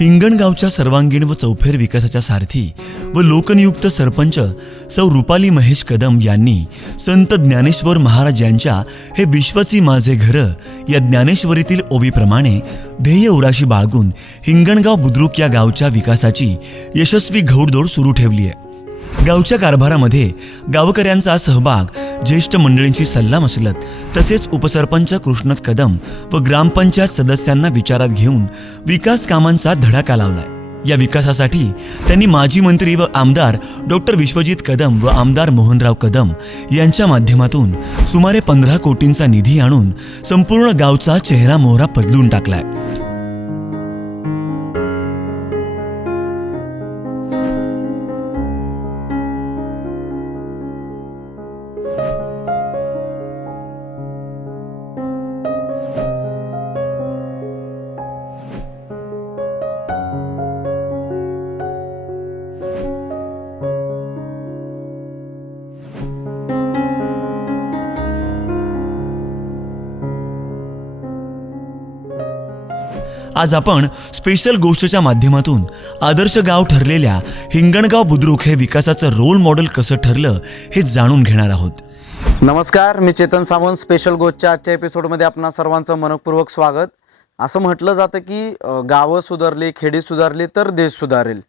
हिंगणगावच्या सर्वांगीण व चौफेर विकासाच्या सारथी व लोकनियुक्त सरपंच सौ रुपाली महेश कदम यांनी संत ज्ञानेश्वर महाराज यांच्या हे विश्वची माझे घर या ज्ञानेश्वरीतील ओवीप्रमाणे ध्येय उराशी बाळगून हिंगणगाव बुद्रुक या गावच्या विकासाची यशस्वी घौडदौड सुरू ठेवली आहे. गावच्या कारभारामध्ये गावकऱ्यांचा सहभाग ज्येष्ठ मंडळींची सल्लामसलत तसेच उपसरपंच कृष्णत कदम व ग्रामपंचायत सदस्यांना विचारात घेऊन विकास कामांचा धडाका लावलाय. या विकासासाठी त्यांनी माजी मंत्री व आमदार डॉक्टर विश्वजित कदम व आमदार मोहनराव कदम यांच्या माध्यमातून सुमारे पंधरा कोटींचा निधी आणून संपूर्ण गावचा चेहरा मोहरा बदलून टाकलाय. आज आपण स्पेशल गोष्टच्या माध्यमातून आदर्श गाव ठरलेल्या हिंगणगाव बुद्रुक हे विकासाचं रोल मॉडेल कसं ठरलं हे जाणून घेणार आहोत. नमस्कार मी चेतन सावंत स्पेशल गोष्टच्या आजच्या एपिसोडमध्ये आपणा सर्वांचं मनपूर्वक स्वागत. असं म्हटलं जातं की गावं सुधारली खेडी सुधारली तर देश सुधारेल.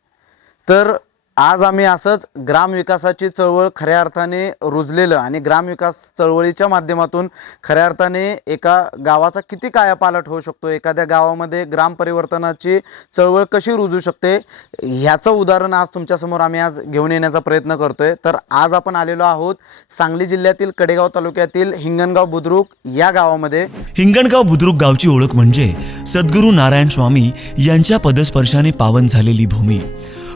तर आज आम्ही असंच ग्रामविकासाची चळवळ खऱ्या अर्थाने रुजलेलं आणि ग्रामविकास चळवळीच्या माध्यमातून खऱ्या अर्थाने एका गावाचा किती कायापालट होऊ शकतो? एखाद्या गावामध्ये ग्राम परिवर्तनाची चळवळ कशी रुजू शकते? ह्याचं उदाहरण आज तुमच्यासमोर आम्ही आज घेऊन येण्याचा प्रयत्न करतोय. तर आज आपण आलेलो आहोत सांगली जिल्ह्यातील कडेगाव तालुक्यातील हिंगणगाव बुद्रुक या गावामध्ये. हिंगणगाव बुद्रुक गावची ओळख म्हणजे सद्गुरू नारायण स्वामी यांच्या पदस्पर्शाने पावन झालेली भूमी.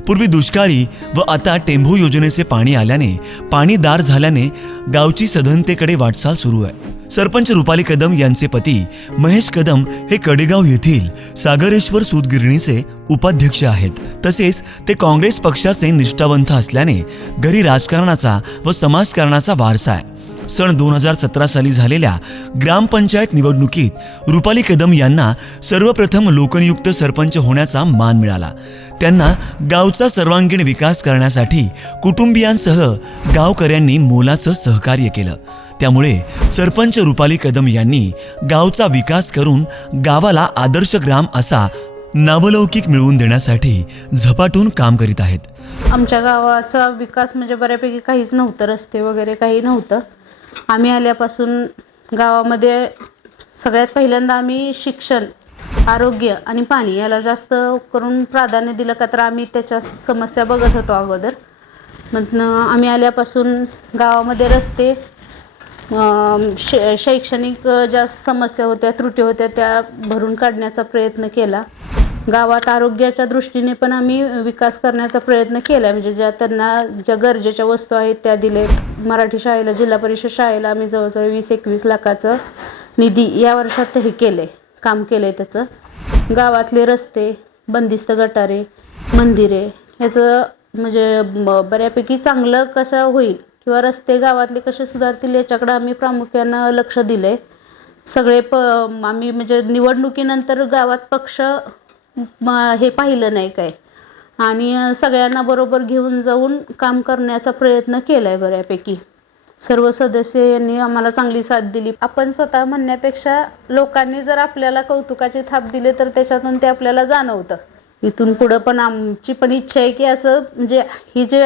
पूर्वी दुष्काळी व आता टेंभू योजनेचे पाणी आल्याने पाणी दार झाल्याने गावची सधनतेकडे वाटचाल सुरू आहे. सरपंच रुपाली कदम यांचे पती महेश कदम हे कडेगाव येथील सागरेश्वर सूतगिरणीचे उपाध्यक्ष आहेत. तसेच ते काँग्रेस पक्षाचे निष्ठावंत असल्याने घरी राजकारणाचा व समाजकारणाचा वारसा आहे. सन दोन हजार सतरा साली झालेल्या ग्रामपंचायत निवडणुकीत रुपाली कदम यांना सर्वप्रथम लोकनियुक्त सरपंच होण्याचा मान मिळाला. त्यांना गावचा सर्वांगीण विकास करण्यासाठी कुटुंबियांसह गावकऱ्यांनी मोलाचं सहकार्य केलं. त्यामुळे सरपंच रुपाली कदम यांनी गावचा विकास करून गावाला आदर्श ग्राम असा नावलौकिक मिळवून देण्यासाठी झपाटून काम करीत आहेत. आमच्या गावाचा विकास म्हणजे बऱ्यापैकी काहीच नव्हतं रस्ते वगैरे काही नव्हतं. आम्ही आल्यापासून गावामध्ये सगळ्यात पहिल्यांदा आम्ही शिक्षण आरोग्य आणि पाणी याला जास्त करून प्राधान्य दिलं का तर आम्ही त्याच्या समस्या बघत होतो अगोदर. मग आम्ही आल्यापासून गावामध्ये रस्ते शै शैक्षणिक ज्या समस्या होत्या त्रुटी होत्या त्या भरून काढण्याचा प्रयत्न केला. गावात आरोग्याच्या दृष्टीने पण आम्ही विकास करण्याचा प्रयत्न केला. म्हणजे ज्या त्यांना ज्या गरजेच्या वस्तू आहेत त्या दिले मराठी शाळेला जिल्हा परिषद शाळेला आम्ही जवळजवळ वीस एकवीस लाखाचं निधी या वर्षात हे केलं आहे काम केलं आहे त्याचं. गावातले रस्ते बंदिस्त गटारे मंदिरे ह्याचं म्हणजे ब- बऱ्यापैकी चांगलं कसं होईल किंवा रस्ते गावातले कसे सुधारतील याच्याकडं आम्ही प्रामुख्यानं लक्ष दिलं आहे सगळे प आम्ही म्हणजे निवडणुकीनंतर गावात पक्ष हे पाहिलं नाही काय. आणि सगळ्यांना बरोबर घेऊन जाऊन काम करण्याचा प्रयत्न केला आहे बऱ्यापैकी. सर्व सदस्य यांनी आम्हाला चांगली साथ दिली. आपण स्वतः म्हणण्यापेक्षा लोकांनी जर आपल्याला कौतुकाची थाप दिले तर त्याच्यातून ते आपल्याला जाणवतं. इथून पुढं पण आमची पण इच्छा आहे की असं म्हणजे ही जे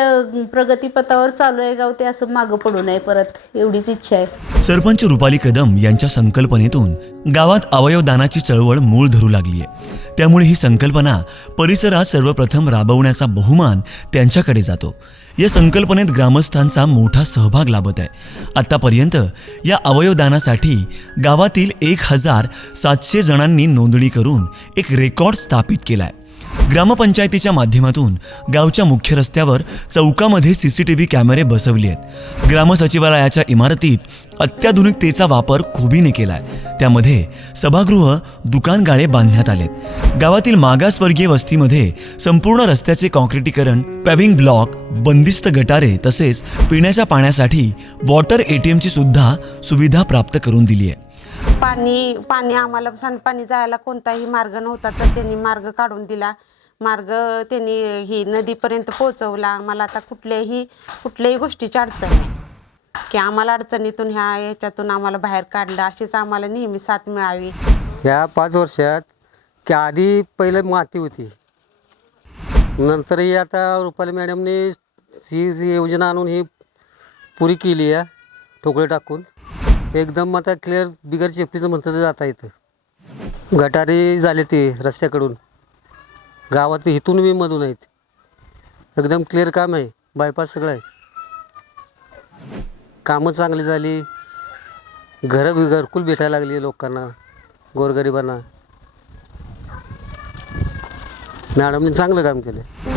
प्रगतीपथावर चालू आहे गाव ते असं मागं पडू नये परत. एवढीच इच्छा आहे. सरपंच रुपाली कदम यांच्या संकल्पनेतून गावात अवयवदानाची चळवळ मूळ धरू लागली आहे त्यामुळे ही संकल्पना परिसरात सर्वप्रथम राबवण्याचा बहुमान त्यांच्याकडे जातो. या संकल्पनेत ग्रामस्थांचा मोठा सहभाग लाभत आहे. आत्तापर्यंत या अवयवदानासाठी गावातील एक हजार सातशे जणांनी नोंदणी करून एक रेकॉर्ड स्थापित केला आहे ग्रामपंचायतीच्या माध्यमातून गावच्या मुख्य रस्त्यावर चौकामध्ये सी सी टी व्ही कॅमेरे बसवले आहेत. ग्रामसचिवालयाच्या इमारतीत अत्याधुनिकतेचा वापर खुबीने आहे त्यामध्ये सभागृह दुकानगाळे बांधण्यात आलेत. गावातील मागासवर्गीय वस्तीमध्ये संपूर्ण रस्त्याचे कॉन्क्रिटीकरण पॅविंग ब्लॉक बंदिस्त गटारे तसेच पिण्याच्या पाण्यासाठी वॉटर ए एटीएमची सुद्धा सुविधा प्राप्त करून दिली आहे. पाणी पाणी आम्हाला सांडपाणी जायला कोणताही मार्ग नव्हता तर त्यांनी मार्ग काढून दिला. मार्ग त्यांनी ही नदीपर्यंत पोहोचवला. आम्हाला आता कुठल्याही कुठल्याही गोष्टीची अडचण नाही. की आम्हाला अडचणीतून ह्या याच्यातून आम्हाला बाहेर काढलं अशीच आम्हाला नेहमी साथ मिळावी. ह्या पाच वर्षात की आधी पहिले माती होती. नंतर ही आता रुपाली मॅडमने ही जी योजना आणून ही पुरी केली आहे ठोकळे टाकून. एकदम आता क्लिअर बिगर चेपलीचं म्हणतं तर जाता येतं. गटारी झाले ते रस्त्याकडून. गावात इथून बी मधून आहेत. एकदम क्लिअर काम आहे. बायपास सगळं आहे. कामं चांगली झाली. घरं बी घरकुल भेटायला लागली लोकांना गोरगरिबांना. मॅडमने चांगलं काम केलं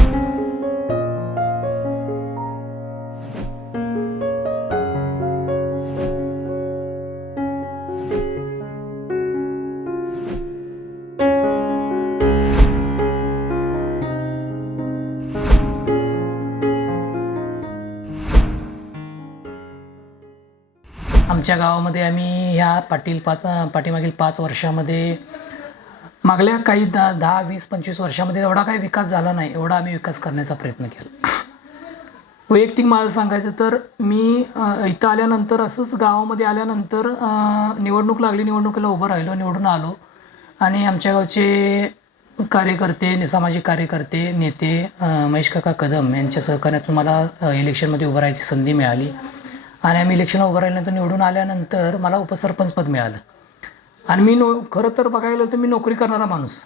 आमच्या गावामध्ये आम्ही ह्या पाटील पाच पाठीमागील पाच वर्षामध्ये मागल्या काही दहा दहा वीस पंचवीस वर्षामध्ये एवढा काही विकास झाला नाही एवढा आम्ही विकास करण्याचा प्रयत्न केला. वैयक्तिक माझं सांगायचं तर मी इथं आल्यानंतर असंच गावामध्ये आल्यानंतर निवडणूक लागली निवडणुकीला उभं राहिलो निवडून आलो. आणि आमच्या गावचे कार्यकर्ते सामाजिक कार्यकर्ते नेते महेश काका कदम यांच्या सहकार्यातून मला इलेक्शनमध्ये उभं राहायची संधी मिळाली. आणि आम्ही इलेक्शनला उभं राहिल्यानंतर निवडून आल्यानंतर मला उपसरपंचपद मिळालं. आणि मी नो खरं तर बघायला तर मी नोकरी करणारा माणूस.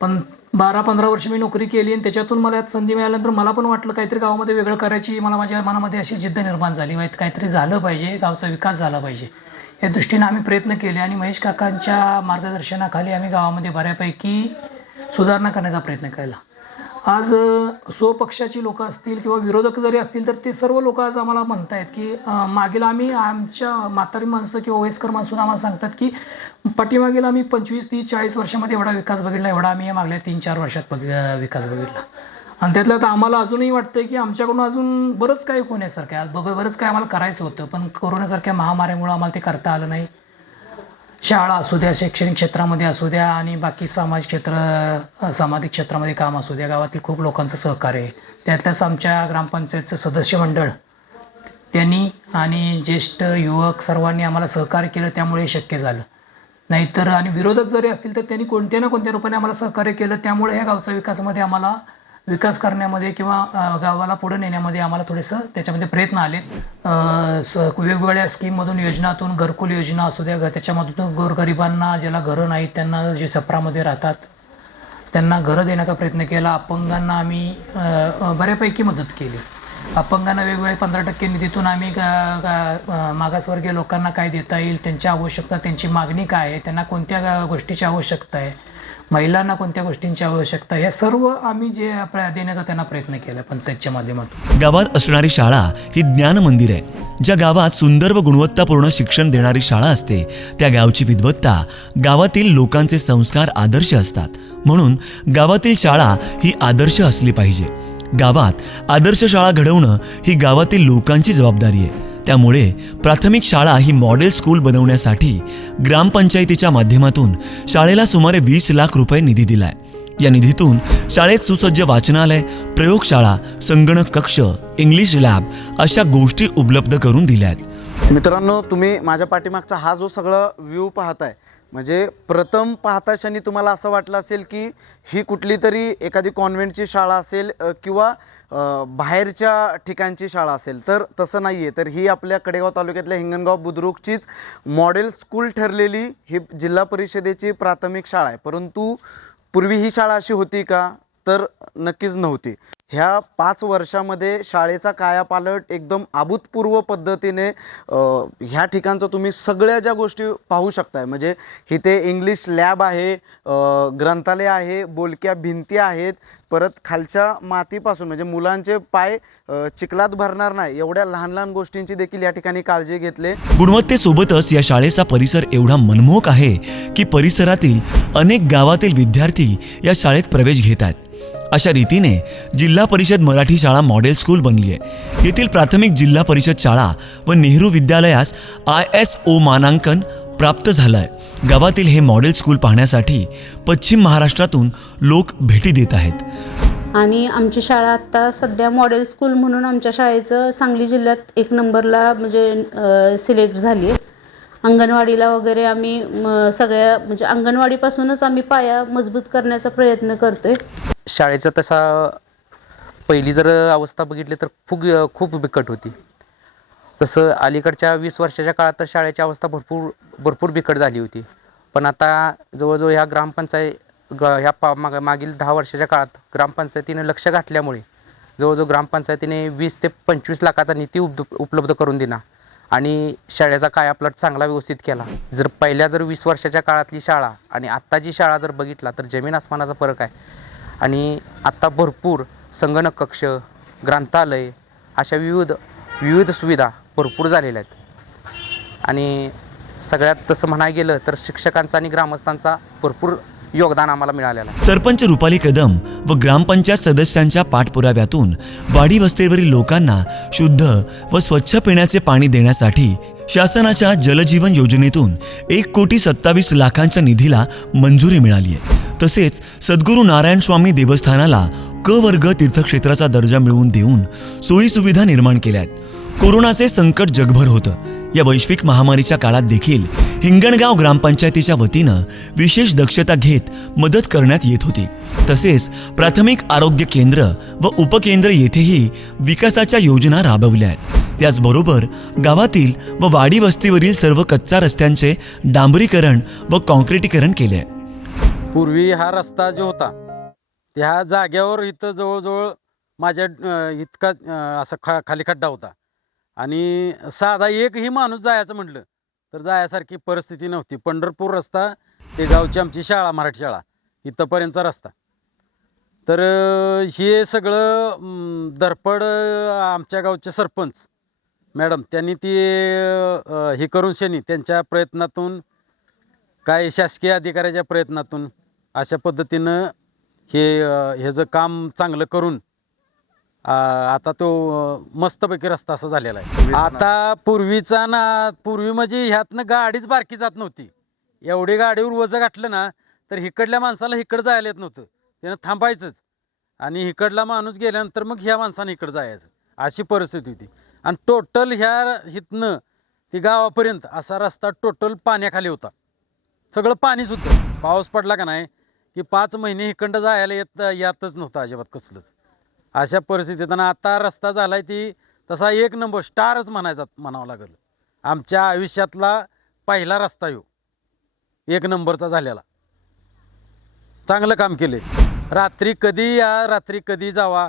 पण बारा पंधरा वर्ष मी नोकरी केली आणि त्याच्यातून मला यात संधी मिळाल्यानंतर मला पण वाटलं काहीतरी गावामध्ये वेगळं करायची मला माझ्या मनामध्ये अशी जिद्द निर्माण झाली. माहीत काहीतरी झालं पाहिजे गावचा विकास झाला पाहिजे. या दृष्टीनं आम्ही प्रयत्न केले आणि महेश काकांच्या मार्गदर्शनाखाली आम्ही गावामध्ये बऱ्यापैकी सुधारणा करण्याचा प्रयत्न केला. आज स्वपक्षाची लोक असतील किंवा विरोधक जरी असतील तर ते सर्व लोक आज आम्हाला म्हणतायत की मागील आम्ही आमच्या म्हातारी माणसं किंवा वयस्कर माणसं आम्हाला सांगतात की पाठीमागील आम्ही पंचवीस तीस चाळीस वर्षामध्ये एवढा विकास बघितला एवढा आम्ही मागल्या तीन चार वर्षात बघ विकास बघितला. आणि त्यातल्या तर आम्हाला अजूनही वाटतंय की आमच्याकडून अजून बरंच काही होण्यासारखं आहे. आज बघ बरंच काही आम्हाला करायचं होतं पण कोरोनासारख्या महामाऱ्यामुळं आम्हाला ते करता आलं नाही. शाळा असू द्या शैक्षणिक क्षेत्रामध्ये असू द्या आणि बाकी सामाजिक क्षेत्र सामाजिक क्षेत्रामध्ये काम असू द्या. गावातील खूप लोकांचं सहकार्य आहे. त्यातल्याच आमच्या ग्रामपंचायतचं सदस्य मंडळ त्यांनी आणि ज्येष्ठ युवक सर्वांनी आम्हाला सहकार्य केलं त्यामुळे हे शक्य झालं. नाहीतर आणि विरोधक जरी असतील तर त्यांनी कोणत्या ना कोणत्या रूपाने आम्हाला सहकार्य केलं त्यामुळे ह्या गावचा विकासामध्ये आम्हाला विकास करण्यामध्ये किंवा गावाला पुढे नेण्यामध्ये आम्हाला थोडेसं त्याच्यामध्ये प्रयत्न आले. स- वेगवेगळ्या स्कीममधून योजनातून घरकुल योजना असू द्या त्याच्यामधून गोरगरिबांना ज्याला घरं नाहीत त्यांना जे सप्रामध्ये राहतात त्यांना घरं देण्याचा प्रयत्न केला. अपंगांना आम्ही बऱ्यापैकी मदत केली. अपंगांना वेगवेगळे पंधरा टक्के निधीतून आम्ही गा- गा- मागासवर्गीय लोकांना काय देता येईल त्यांची आवश्यकता त्यांची मागणी काय आहे त्यांना कोणत्या गोष्टीची आवश्यकता आहे महिलांना कोणत्या गोष्टींची आवश्यकता या सर्व आम्ही जे देण्याचा त्यांना प्रयत्न केला पंचायतच्या माध्यमातून. गावात असणारी शाळा ही ज्ञान मंदिर आहे. ज्या गावात सुंदर व गुणवत्तापूर्ण शिक्षण देणारी शाळा असते त्या गावची विद्वत्ता गावातील लोकांचे संस्कार आदर्श असतात. म्हणून गावातील शाळा ही आदर्श असली पाहिजे. गावात आदर्श शाळा घडवणं ही गावातील लोकांची जबाबदारी आहे. त्यामुळे प्राथमिक शाळा ही मॉडेल स्कूल बनवण्यासाठी ग्रामपंचायतीच्या माध्यमातून शाळेला सुमारे वीस लाख रुपये निधी दिलाय. या निधीतून शाळेत सुसज्ज वाचनालय प्रयोगशाळा संगणक कक्ष इंग्लिश लॅब अशा गोष्टी उपलब्ध करून दिल्या आहेत मित्रांनो तुम्ही माझ्या पाठीमागचा हा जो सगळा व्ह्यू पाहताय म्हणजे प्रथम पाहता क्षणी तुम्हाला असं वाटलं असेल की ही कुठली तरी एखादी कॉन्व्हेंटची शाळा असेल किंवा बाहेरच्या ठिकाणची शाळा असेल तर तसं नाही आहे तर ही आपल्या कडेगाव तालुक्यातल्या हिंगणगाव बुद्रुकचीच मॉडेल स्कूल ठरलेली ही जिल्हा परिषदेची प्राथमिक शाळा आहे. परंतु पूर्वी ही शाळा अशी होती का? तर नक्कीच नव्हती. ह्या पाच वर्षामध्ये शाळेचा कायापालट एकदम अभूतपूर्व पद्धतीने ह्या ठिकाणचं तुम्ही सगळ्या ज्या गोष्टी पाहू शकताय. म्हणजे इथे इंग्लिश लॅब आहे ग्रंथालय आहे बोलक्या भिंती आहेत परत खालच्या मातीपासून म्हणजे मुलांचे पाय चिखलात भरणार नाही. एवढ्या लहान लहान गोष्टींची देखील या ठिकाणी काळजी घेतले. गुणवत्तेसोबतच या शाळेचा परिसर एवढा मनमोहक आहे की परिसरातील अनेक गावातील विद्यार्थी या शाळेत प्रवेश घेत आहेत. अशा रीतीने जिल्हा परिषद मराठी शाळा मॉडेल स्कूल बनली आहे. येथील प्राथमिक जिल्हा परिषद शाळा व नेहरू विद्यालयास आय एस ओ मानांकन प्राप्त झालं आहे गावातील हे मॉडेल स्कूल पाहण्यासाठी पश्चिम महाराष्ट्रातून लोक भेटी देत आहेत. आणि आमची शाळा आत्ता सध्या मॉडेल स्कूल म्हणून आमच्या शाळेचं सांगली जिल्ह्यात एक नंबरला म्हणजे सिलेक्ट झाली आहे. अंगणवाडीला वगैरे आम्ही सगळ्या म्हणजे अंगणवाडीपासूनच आम्ही पाया मजबूत करण्याचा प्रयत्न करतोय. शाळेचा तसा पहिली जर अवस्था बघितली तर खूप खूप बिकट होती. तसं अलीकडच्या वीस वर्षाच्या काळात तर शाळेची अवस्था भरपूर भरपूर बिकट झाली होती. पण आता जवळजवळ ह्या ग्रामपंचायत ग ह्या पा माग मागील दहा वर्षाच्या काळात ग्रामपंचायतीने लक्ष घातल्यामुळे जवळजवळ ग्रामपंचायतीने वीस ते पंचवीस लाखाचा निधी उप उपलब्ध करून दिला. आणि शाळेचा कायापलट चांगला व्यवस्थित केला. जर पहिल्या जर वीस वर्षाच्या काळातली शाळा आणि आत्ताची शाळा जर बघितला तर जमीन आसमानाचा फरक आहे. आणि आत्ता भरपूर संगणक कक्ष ग्रंथालय अशा विविध विविध सुविधा भरपूर झालेल्या आहेत. आणि सगळ्यात तसं म्हणायला गेलं तर शिक्षकांचा आणि ग्रामस्थांचा भरपूर योगदान आम्हाला मिळालेलं आहे. सरपंच रुपाली कदम व ग्रामपंचायत सदस्यांच्या पाठपुराव्यातून वाडी वस्तीवरील लोकांना शुद्ध व स्वच्छ पिण्याचे पाणी देण्यासाठी शासनाच्या जलजीवन योजनेतून एक कोटी सत्तावीस लाखांच्या निधीला मंजुरी मिळाली आहे. तसेच सद्गुरू नारायण स्वामी देवस्थानाला क वर्ग तीर्थक्षेत्राचा दर्जा मिळवून देऊन सोयीसुविधा निर्माण केल्या आहेत. कोरोनाचे संकट जगभर होतं. या वैश्विक महामारीच्या काळात देखील हिंगणगाव ग्रामपंचायतीच्या वतीनं विशेष दक्षता घेत मदत करण्यात येत होती. तसेच प्राथमिक आरोग्य केंद्र व उपकेंद्र येथेही विकासाच्या योजना राबवल्या आहेत. त्याचबरोबर गावातील व वाडी वस्तीवरील सर्व कच्चा रस्त्यांचे डांबरीकरण व कॉन्क्रिटीकरण केले आहे. पूर्वी हा रस्ता जो होता त्या जाग्यावर इथं जवळजवळ माझ्या इतका असा खा खाली खड्डा होता. आणि साधा एकही माणूस जायचं म्हटलं तर जायासारखी परिस्थिती नव्हती. पंढरपूर रस्ता ते गावची आमची शाळा मराठी शाळा इथंपर्यंतचा रस्ता. तर हे सगळं दरपड धरपड आमच्या गावचे सरपंच मॅडम त्यांनी ती हे करून शनी त्यांच्या प्रयत्नातून काय शासकीय अधिकाऱ्याच्या प्रयत्नातून अशा पद्धतीनं हे ह्याचं काम चांगलं करून आता तो मस्तपैकी रस्ता असा झालेला आहे. आता पूर्वीचा ना पूर्वी म्हणजे ह्यातनं गाडीच बारकी जात नव्हती. एवढी गाडीवर वजं गाठलं ना तर हिकडल्या माणसाला हिकडं जायला येत नव्हतं. त्यानं थांबायचंच. आणि हिकडला माणूस गेल्यानंतर मग ह्या माणसाने इकडं जायचं. अशी परिस्थिती होती. आणि टोटल ह्या हितनं ती गावापर्यंत असा रस्ता टोटल पाण्याखाली होता. सगळं पाणीच होतं. पाऊस पडला का नाही की पाच महिने इकडं जायला येत यातच नव्हतं अजिबात कसलंच. अशा परिस्थितीत आणि आता रस्ता झालाय ती तसा एक नंबर स्टारच म्हणायचा म्हणावं लागेल. आमच्या आयुष्यातला पहिला रस्ता येऊ एक नंबरचा झालेला. चांगलं काम केले रात्री कधी या रात्री कधी जावा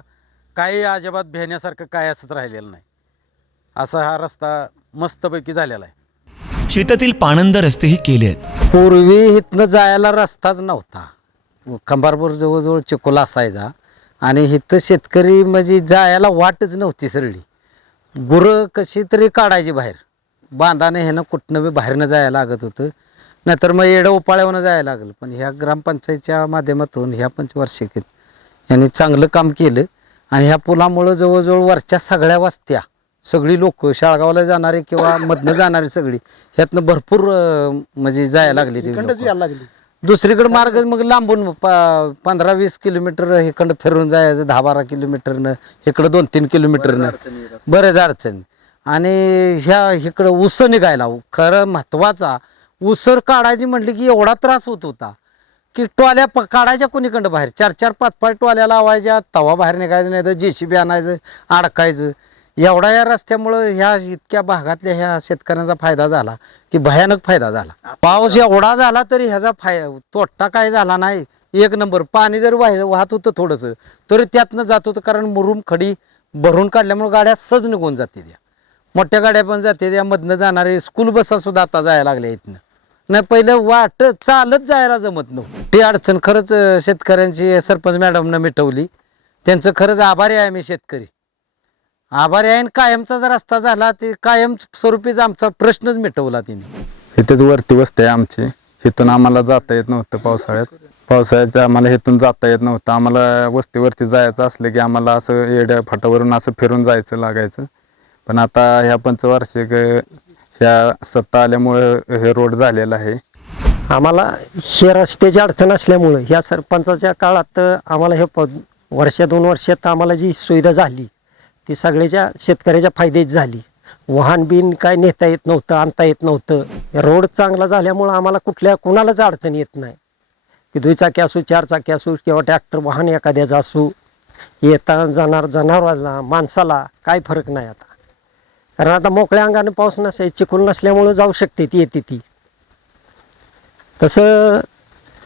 काही अजिबात भेण्यासारखं काय असंच राहिलेलं नाही. असा हा रस्ता मस्तपैकी झालेला आहे. शेतातील पाणंद रस्तेही केले आहेत. पूर्वी इथनं जायला रस्ताच नव्हता. कंबारपूर जवळजवळ चिकोला असायचा. आणि इथं शेतकरी म्हणजे जायला वाटच नव्हती सरळी. गुरं कशी तरी काढायची बाहेर. बांधाने ह्यानं कुठनं बी बाहेरनं जायला लागत होतं. नाहीतर मग येडं उपाळ्यावनं जायला लागलं. पण ह्या ग्रामपंचायतच्या माध्यमातून ह्या पंचवार्षिकीत यांनी चांगलं काम केलं. आणि ह्या पुलामुळं जवळजवळ वरच्या सगळ्या वस्त्या सगळी लोक शाळगावला जाणारे किंवा मधनं जाणारे सगळी ह्यातनं भरपूर म्हणजे जायला लागली ती. दुसरीकडे मार्ग मग लांबून प- पंधरा वीस किलोमीटर इकडं फिरून जायचं दहा बारा किलोमीटरनं. इकडं दोन तीन किलोमीटरनं. बरेच अडचणी आणि ह्या इकडं उस निघायला खरं महत्त्वाचा उसर काढायची म्हटली की एवढा त्रास होत होता की टोल्या प काढायच्या कोणीकडं बाहेर? चार चार पाच पाच टोल्या लावायच्या तवा बाहेर निघायचं नाही तर जेसीबी आणायचं अडकायचं. एवढा या रस्त्यामुळं ह्या इतक्या भागातल्या ह्या शेतकऱ्यांचा फायदा झाला. की भयानक फायदा झाला. पाऊस एवढा झाला तरी ह्याचा फाय तोटा काय झाला नाही. एक नंबर पाणी जर वाह वाहत होतं थोडंसं तरी त्यातनं जात होतं कारण मुरुम खडी भरून काढल्यामुळे गाड्या सज निघून जाते त्या. मोठ्या गाड्या पण जाते त्या मधनं जाणारे स्कूल बसा सुद्धा आता जायला लागल्या इथनं. नाही पहिलं वाट चालत जायला जमत नव्हतं. ती अडचण खरंच शेतकऱ्यांची सरपंच मॅडमनं मिटवली. त्यांचं खरंच आभारी आहे मी शेतकरी. आभारी आहे. आणि कायमचा जर रस्ता झाला ते कायम स्वरूपीच आमचा प्रश्नच मिटवला तिने. इथेच वरती वस्ती आहे आमची. इथून आम्हाला जाता येत नव्हतं पावसाळ्यात. पावसाळ्यात आम्हाला इथून जाता येत नव्हतं. आम्हाला वस्तीवरती जायचं असलं की आम्हाला असं येड्या फाटावरून असं फिरून जायचं लागायचं. पण आता ह्या पंचवार्षिक ह्या सत्ता आल्यामुळं हे रोड झालेला आहे. आम्हाला हे रस्त्याची अडचण असल्यामुळं ह्या सरपंचाच्या काळात आम्हाला हे प वर्ष दोन वर्षात आम्हाला जी सुविधा झाली ती सगळ्याच्या शेतकऱ्याच्या फायद्याची झाली. वाहन बिन काय नेता येत नव्हतं आणता येत नव्हतं. रोड चांगला झाल्यामुळं आम्हाला कुठल्या कुणालाच अडचण येत नाही. की दुचाकी असू चार चाकी असू किंवा ट्रॅक्टर वाहन एखाद्याचं असू येता जाणार जनावरांना माणसाला काय फरक नाही आता. कारण आता मोकळ्या अंगाने पाऊस नसाय चिखल नसल्यामुळं जाऊ शकते ती येते ती. तसं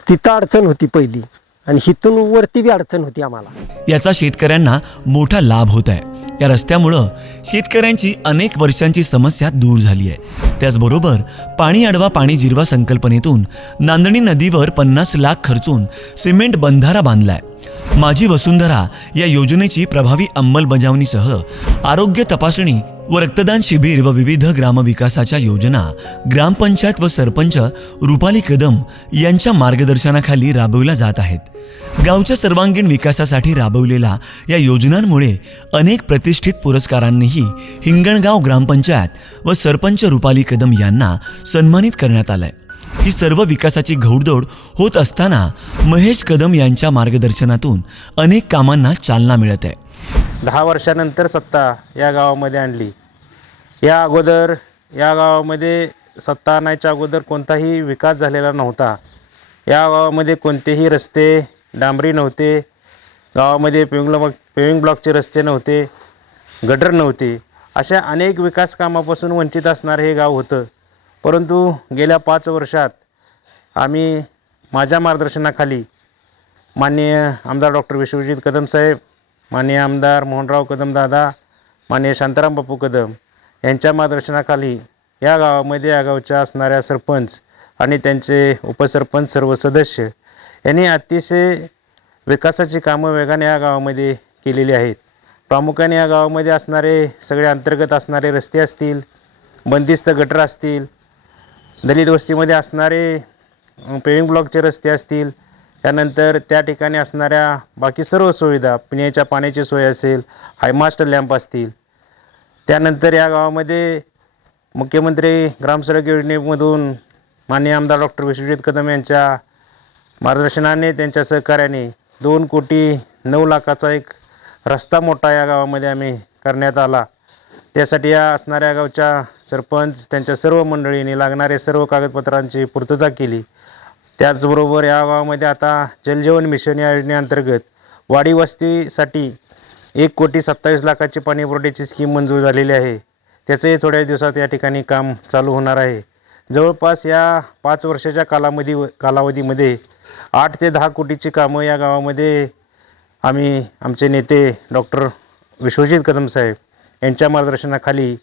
तिथं अडचण होती पहिली. आणि हिथून वरती बी अडचण होती आम्हाला. याचा शेतकऱ्यांना मोठा लाभ होत आहे. या रस्त्यामुळं शेतकऱ्यांची अनेक वर्षांची समस्या दूर झाली आहे. त्याचबरोबर पाणी अडवा पाणी जिरवा संकल्पनेतून नांदणी नदीवर पन्नास लाख खर्चून सिमेंट बंधारा बांधलाय. माझी वसुंधरा या योजनेची प्रभावी अंमलबजावणीसह आरोग्य तपासणी व रक्तदान शिबिर व विविध ग्रामविकासाच्या योजना ग्रामपंचायत व सरपंच रुपाली कदम यांच्या मार्गदर्शनाखाली राबवल्या जात आहेत. गावच्या सर्वांगीण विकासासाठी राबवलेल्या या योजनांमुळे अनेक प्रतिष्ठित पुरस्कारांनीही हिंगणगाव ग्रामपंचायत व सरपंच रुपाली कदम यांना सन्मानित करण्यात आलंय. ही सर्व विकासाची घौडदौड होत असताना महेश कदम यांच्या मार्गदर्शनातून अनेक कामांना चालना मिळत आहे. दहा वर्षानंतर सत्ता या गावामध्ये आणली. या अगोदर या गावामध्ये सत्ता आणायच्या अगोदर कोणताही विकास झालेला नव्हता. या गावामध्ये कोणतेही रस्ते डांबरी नव्हते. गावामध्ये पेविंग ब्लॉक पेविंग ब्लॉकचे रस्ते नव्हते. गटर नव्हते. अशा अनेक विकास कामापासून वंचित असणारं हे गाव होतं. परंतु गेल्या पाच वर्षात आम्ही माझ्या मार्गदर्शनाखाली माननीय आमदार डॉक्टर विश्वजित कदम साहेब माननीय आमदार मोहनराव कदम दादा माननीय शांताराम बापू कदम यांच्या मार्गदर्शनाखाली या गावामध्ये या गावच्या असणाऱ्या सरपंच आणि त्यांचे उपसरपंच सर्व सदस्य यांनी अतिशय विकासाची कामं वेगाने या गावामध्ये केलेली आहेत. प्रामुख्याने या गावामध्ये असणारे सगळे अंतर्गत असणारे रस्ते असतील बंदिस्त गटर असतील दलित वस्तीमध्ये असणारे पेविंग ब्लॉकचे रस्ते असतील त्यानंतर त्या ठिकाणी असणाऱ्या बाकी सर्व सुविधा पिण्याच्या पाण्याची सोय असेल हायमास्टर लॅम्प असतील त्यानंतर या गावामध्ये मुख्यमंत्री ग्रामसडक योजनेमधून माननीय आमदार डॉक्टर विश्वजित कदम यांच्या मार्गदर्शनाने त्यांच्या सहकार्याने दोन कोटी नऊ लाखाचा एक रस्ता मोठा या गावामध्ये आम्ही करण्यात आला. त्यासाठी या असणाऱ्या गावच्या सरपंच त्यांच्या सर्व मंडळींनी लागणारे सर्व कागदपत्रांची पूर्तता केली. त्याचबरोबर या गावामध्ये आता जलजीवन मिशन या योजनेअंतर्गत वाडी वस्तीसाठी एक कोटी सत्तावीस लाखाची पाणीपुरवठ्याची स्कीम मंजूर झालेली आहे. त्याचंही थोड्या दिवसात या ठिकाणी काम चालू होणार आहे. जवळपास या पाच वर्षाच्या कालावधी कालावधीमध्ये आठ ते दहा कोटीची कामं या गावामध्ये आम्ही आमचे नेते डॉक्टर विश्वजित कदम साहेब यांच्या मार्गदर्शनाखाली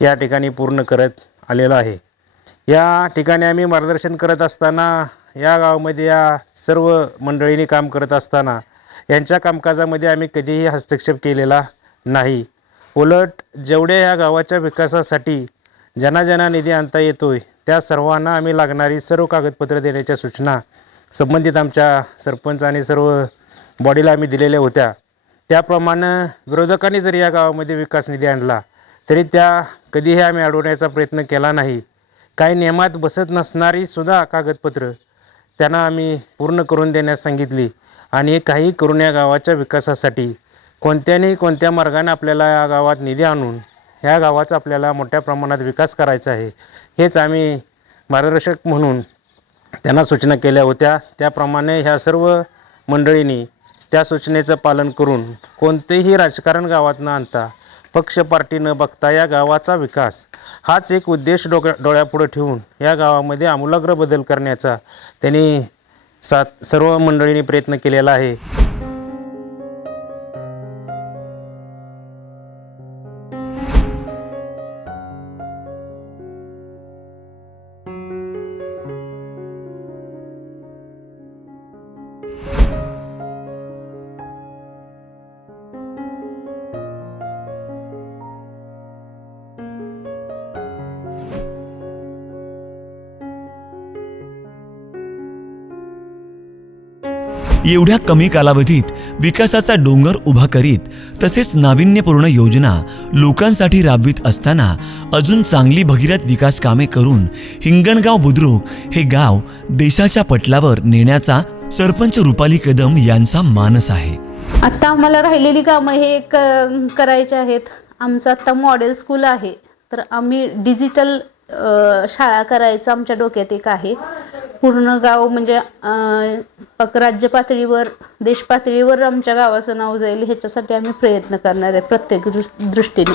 या ठिकाणी पूर्ण करत आलेलो आहे. या ठिकाणी आम्ही मार्गदर्शन करत असताना या गावामध्ये या सर्व मंडळींनी काम करत असताना यांच्या कामकाजामध्ये आम्ही कधीही हस्तक्षेप केलेला नाही. उलट जेवढ्या या गावाच्या विकासासाठी ज्यांना ज्यांना निधी आणता येतोय त्या सर्वांना आम्ही लागणारी सर्व कागदपत्र देण्याच्या सूचना संबंधित आमच्या सरपंच आणि सर्व बॉडीला आम्ही दिलेल्या होत्या. त्याप्रमाणे विरोधकांनी जरी या गावामध्ये विकास निधी आणला तरी त्या कधीही आम्ही अडवण्याचा प्रयत्न केला नाही. काही नियमात बसत नसणारी सुद्धा कागदपत्र त्यांना आम्ही पूर्ण करून देण्यास सांगितली. आणि काही करून या गावाच्या विकासासाठी. कोणत्याने कोणत्या मार्गाने आपल्याला या गावात निधी आणून ह्या गावाचा आपल्याला मोठ्या प्रमाणात विकास करायचा आहे हेच आम्ही मार्गदर्शक म्हणून त्यांना सूचना केल्या होत्या. त्याप्रमाणे ह्या सर्व मंडळींनी त्या सूचनेचं पालन करून कोणतेही राजकारण गावात न आणता पक्ष पार्टी न बघता या गावाचा विकास हाच एक उद्देश डोक्या डोळ्यापुढं ठेवून या गावामध्ये आमूलाग्र बदल करण्याचा त्यांनी सात सर्व मंडळींनी प्रयत्न केलेला आहे. एवढ्या कमी कालावधीत विकासाचा डोंगर उभा करीत तसेच नाविन्यपूर्ण योजना लोकांसाठी राबवित असताना अजून चांगली भगीरथ विकास कामे करून हिंगणगाव बुद्रुक हे गाव देशाच्या पटलावर नेण्याचा सरपंच रुपाली कदम यांचा मानस आहे. आत्ता आम्हाला राहिलेली कामं हे क करायचे आहेत. आमचं आत्ता मॉडेल स्कूल आहे. तर आम्ही डिजिटल शाळा करायचं आमच्या डोक्यात एक आहे. पूर्ण गाव म्हणजे पक- राज्य पातळीवर देश पातळीवर आमच्या गावाचं नाव जाईल ह्याच्यासाठी आम्ही प्रयत्न करणार आहे प्रत्येक दृ दृष्टीने.